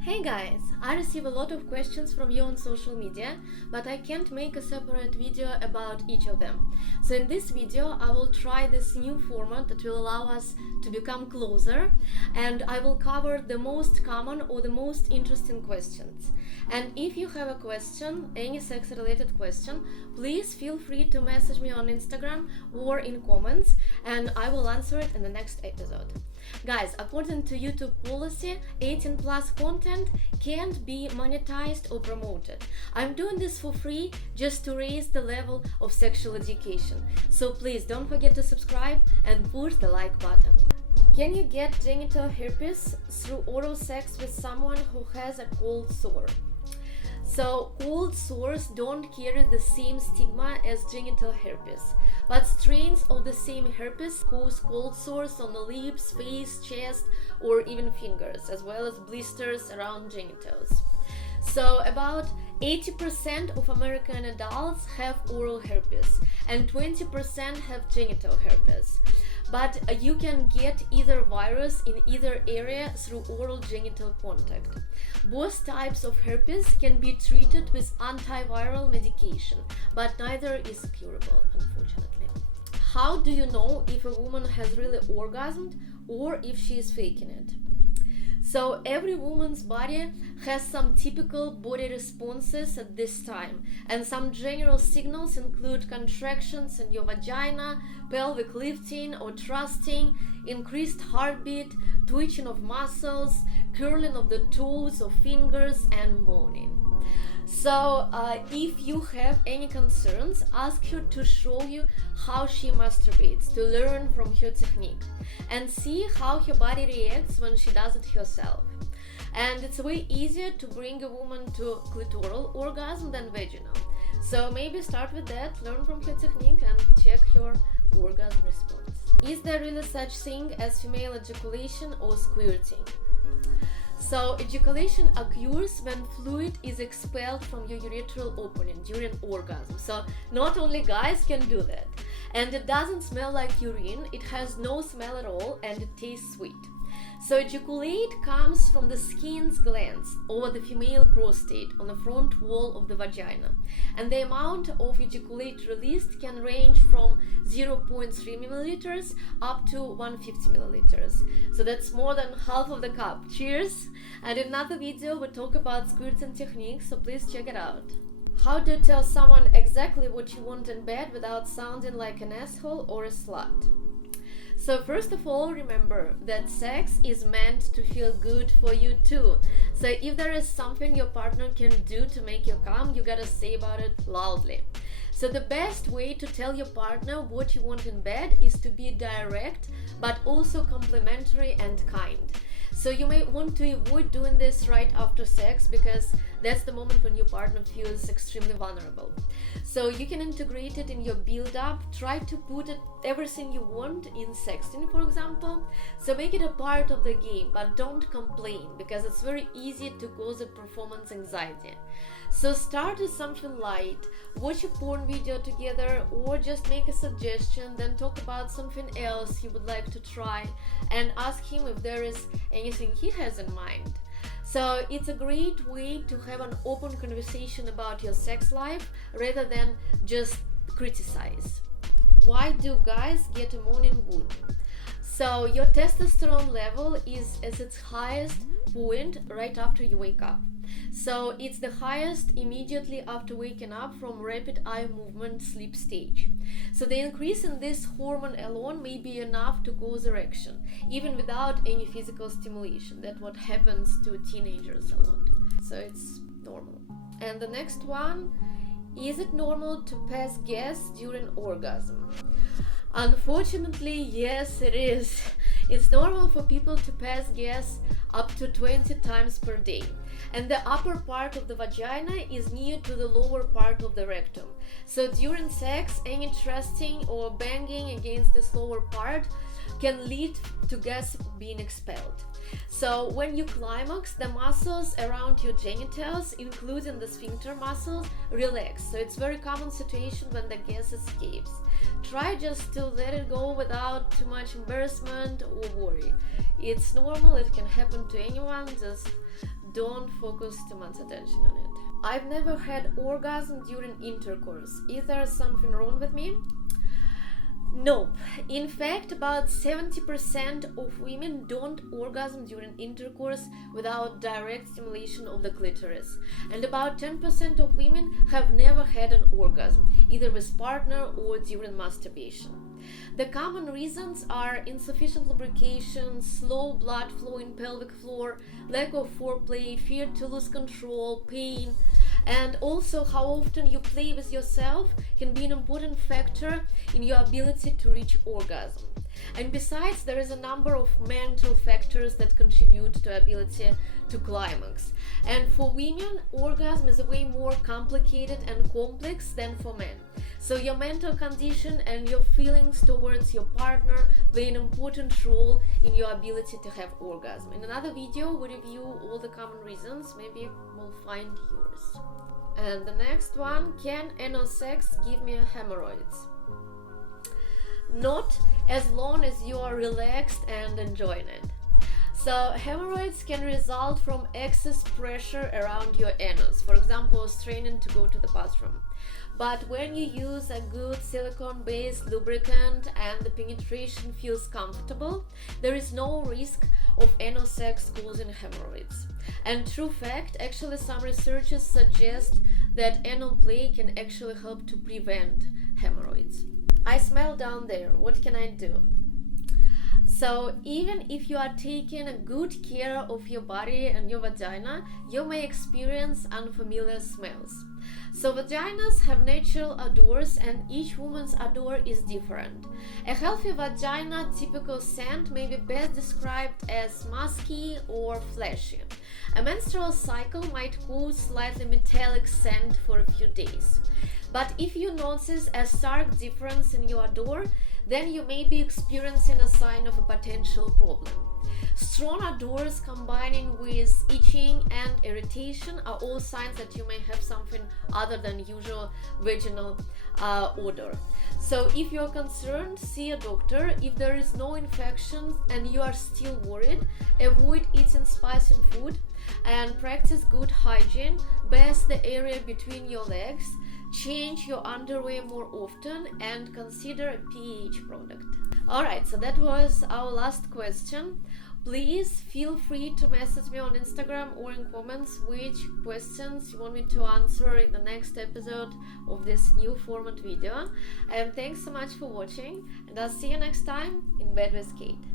Hey guys, I receive a lot of questions from you on social media, but I can't make a separate video about each of them. So in this video, I will try this new format that will allow us to become closer, and I will cover the most common or the most interesting questions. And if you have a question, any sex-related question, please feel free to message me on Instagram or in comments, and I will answer it in the next episode. Guys, according to YouTube policy, 18 plus content can't be monetized or promoted. I'm doing this for free just to raise the level of sexual education. So please don't forget to subscribe and push the like button. Can you get genital herpes through oral sex with someone who has a cold sore? So cold sores don't carry the same stigma as genital herpes, but strains of the same herpes cause cold sores on the lips, face, chest, or even fingers, as well as blisters around genitals. So about 80% of American adults have oral herpes and 20% have genital herpes. But you can get either virus in either area through oral genital contact. Both types of herpes can be treated with antiviral medication, but neither is curable, unfortunately. How do you know if a woman has really orgasmed or if she is faking it? So every woman's body has some typical body responses at this time, and some general signals include contractions in your vagina, pelvic lifting or thrusting, increased heartbeat, twitching of muscles, curling of the toes or fingers, and moaning. So if you have any concerns, ask her to show you how she masturbates, to learn from her technique and see how her body reacts when she does it herself. And it's way easier to bring a woman to clitoral orgasm than vaginal. So maybe start with that, learn from her technique and check her orgasm response. Is there really such thing as female ejaculation or squirting? So ejaculation occurs when fluid is expelled from your urethral opening during orgasm. So not only guys can do that. And it doesn't smell like urine, it has no smell at all, and it tastes sweet. So ejaculate comes from the skin's glands over the female prostate on the front wall of the vagina. And the amount of ejaculate released can range from 0.3 milliliters up to 150 milliliters. So that's more than half of the cup. Cheers! And in another video we talk about squirting techniques, so please check it out. How to tell someone exactly what you want in bed without sounding like an asshole or a slut? So first of all, remember that sex is meant to feel good for you too. So if there is something your partner can do to make you come, you gotta say about it loudly. So the best way to tell your partner what you want in bed is to be direct, but also complimentary and kind. So you may want to avoid doing this right after sex because that's the moment when your partner feels extremely vulnerable. So you can integrate it in your build-up. Try to put everything you want in sexting, for example. So make it a part of the game, but don't complain because it's very easy to cause a performance anxiety. So start with something light, watch a porn video together or just make a suggestion, then talk about something else you would like to try and ask him if there is anything he has in mind. So it's a great way to have an open conversation about your sex life rather than just criticize. Why do guys get a morning wood? So your testosterone level is at its highest point right after you wake up. So it's the highest immediately after waking up from rapid eye movement sleep stage. So the increase in this hormone alone may be enough to cause erection, even without any physical stimulation. That's what happens to teenagers a lot. So it's normal. And the next one, is it normal to pass gas during orgasm? Unfortunately, yes, it is. It's normal for people to pass gas up to 20 times per day. And the upper part of the vagina is near to the lower part of the rectum. So during sex, any thrusting or banging against this lower part can lead to gas being expelled. So when you climax, the muscles around your genitals, including the sphincter muscles, relax. So it's a very common situation when the gas escapes. Try just to let it go without too much embarrassment or worry. It's normal, it can happen to anyone, just don't focus too much attention on it. I've never had orgasm during intercourse. Is there something wrong with me? Nope. In fact, about 70% of women don't orgasm during intercourse without direct stimulation of the clitoris. And about 10% of women have never had an orgasm, either with partner or during masturbation. The common reasons are insufficient lubrication, slow blood flow in pelvic floor, lack of foreplay, fear to lose control, pain, and also how often you play with yourself can be an important factor in your ability to reach orgasm. And besides, there is a number of mental factors that contribute to ability to climax. And for women, orgasm is way more complicated and complex than for men. So your mental condition and your feelings towards your partner play an important role in your ability to have orgasm. In another video, we review all the common reasons. Maybe we'll find yours. And the next one, can anal sex give me hemorrhoids? Not as long as you are relaxed and enjoying it. So hemorrhoids can result from excess pressure around your anus, for example, straining to go to the bathroom. But when you use a good silicone-based lubricant and the penetration feels comfortable, there is no risk of anal sex causing hemorrhoids. And true fact, actually some researchers suggest that anal play can actually help to prevent hemorrhoids. I smell down there, what can I do? So even if you are taking good care of your body and your vagina, you may experience unfamiliar smells. So vaginas have natural odors and each woman's odor is different. A healthy vagina typical scent may be best described as musky or fleshy. A menstrual cycle might cause slightly metallic scent for a few days. But if you notice a stark difference in your odor, then you may be experiencing a sign of a potential problem. Strong odors combining with itching and irritation are all signs that you may have something other than usual vaginal odor. So if you're concerned, see a doctor. If there is no infection and you are still worried, avoid eating spicy food and practice good hygiene. Bath the area between your legs. Change your underwear more often and consider a pH product. Alright, so that was our last question. Please feel free to message me on Instagram or in comments which questions you want me to answer in the next episode of this new format video. And thanks so much for watching, and I'll see you next time in Bed with Kate.